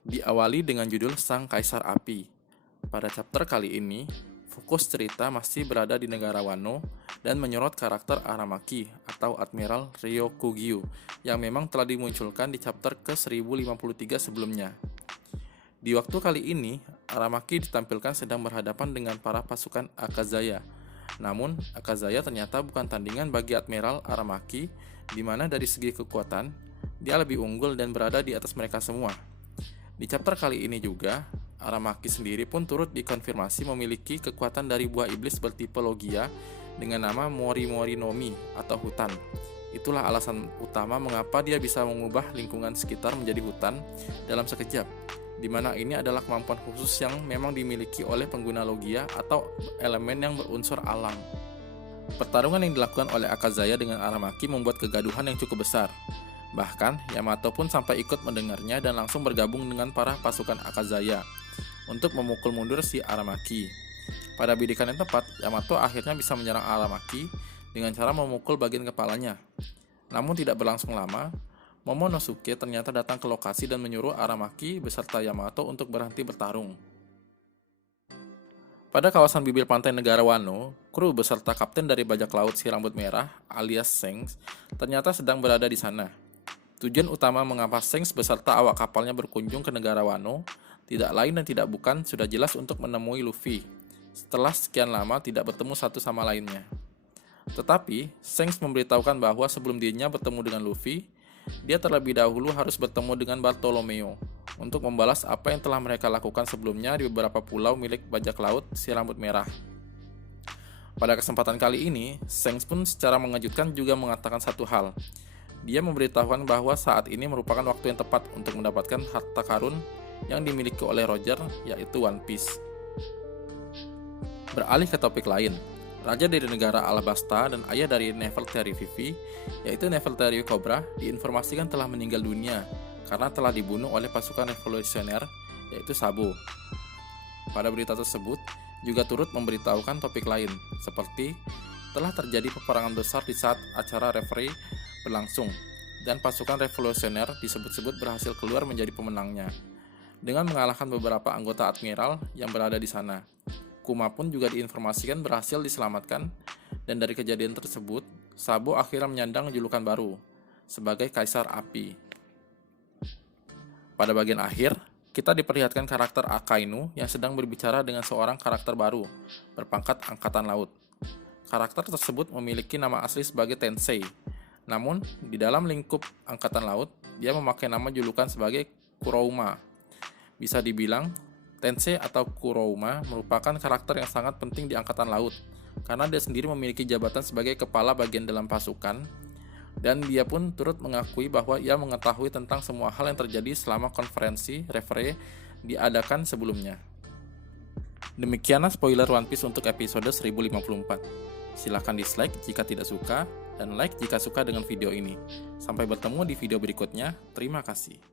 Diawali dengan judul Sang Kaisar Api. Pada chapter kali ini, fokus cerita masih berada di negara Wano dan menyorot karakter Aramaki atau Admiral Ryokugyu yang memang telah dimunculkan di chapter ke-1053 sebelumnya. Di waktu kali ini, Aramaki ditampilkan sedang berhadapan dengan para pasukan Akazaya. Namun, Akazaya ternyata bukan tandingan bagi Admiral Aramaki, di mana dari segi kekuatan, dia lebih unggul dan berada di atas mereka semua. Di chapter kali ini juga, Aramaki sendiri pun turut dikonfirmasi memiliki kekuatan dari buah iblis bertipe Logia dengan nama Mori Mori no Mi atau hutan. Itulah alasan utama mengapa dia bisa mengubah lingkungan sekitar menjadi hutan dalam sekejap, di mana ini adalah kemampuan khusus yang memang dimiliki oleh pengguna Logia atau elemen yang berunsur alam. Pertarungan yang dilakukan oleh Akazaya dengan Aramaki membuat kegaduhan yang cukup besar. Bahkan, Yamato pun sampai ikut mendengarnya dan langsung bergabung dengan para pasukan Akazaya untuk memukul mundur si Aramaki. Pada bidikan yang tepat, Yamato akhirnya bisa menyerang Aramaki dengan cara memukul bagian kepalanya. Namun tidak berlangsung lama, Momonosuke ternyata datang ke lokasi dan menyuruh Aramaki beserta Yamato untuk berhenti bertarung. Pada kawasan bibir pantai negara Wano, kru beserta kapten dari bajak laut si rambut merah alias Shanks ternyata sedang berada di sana. Tujuan utama mengapa Shanks beserta awak kapalnya berkunjung ke negara Wano tidak lain dan tidak bukan sudah jelas untuk menemui Luffy setelah sekian lama tidak bertemu satu sama lainnya. Tetapi, Shanks memberitahukan bahwa sebelum dirinya bertemu dengan Luffy, dia terlebih dahulu harus bertemu dengan Bartolomeo untuk membalas apa yang telah mereka lakukan sebelumnya di beberapa pulau milik bajak laut si rambut merah. Pada kesempatan kali ini, Shanks pun secara mengejutkan juga mengatakan satu hal. Dia memberitahukan bahwa saat ini merupakan waktu yang tepat untuk mendapatkan harta karun yang dimiliki oleh Roger, yaitu One Piece. Beralih ke topik lain, raja dari negara Alabasta dan ayah dari Nefertari Vivi, yaitu Nefertari Cobra, diinformasikan telah meninggal dunia karena telah dibunuh oleh pasukan revolusioner, yaitu Sabo. Pada berita tersebut, juga turut memberitahukan topik lain, seperti telah terjadi peperangan besar di saat acara referee berlangsung, dan pasukan revolusioner disebut-sebut berhasil keluar menjadi pemenangnya, dengan mengalahkan beberapa anggota Admiral yang berada di sana. Kuma pun juga diinformasikan berhasil diselamatkan, dan dari kejadian tersebut, Sabo akhirnya menyandang julukan baru, sebagai Kaisar Api. Pada bagian akhir, kita diperlihatkan karakter Akainu yang sedang berbicara dengan seorang karakter baru, berpangkat Angkatan Laut. Karakter tersebut memiliki nama asli sebagai Tensei, namun di dalam lingkup Angkatan Laut, dia memakai nama julukan sebagai Kurouma. Bisa dibilang, Tensei atau Kurouma merupakan karakter yang sangat penting di Angkatan Laut, karena dia sendiri memiliki jabatan sebagai kepala bagian dalam pasukan, dan dia pun turut mengakui bahwa ia mengetahui tentang semua hal yang terjadi selama konferensi referee diadakan sebelumnya. Demikianlah spoiler One Piece untuk episode 1054. Silahkan dislike jika tidak suka, dan like jika suka dengan video ini. Sampai bertemu di video berikutnya, terima kasih.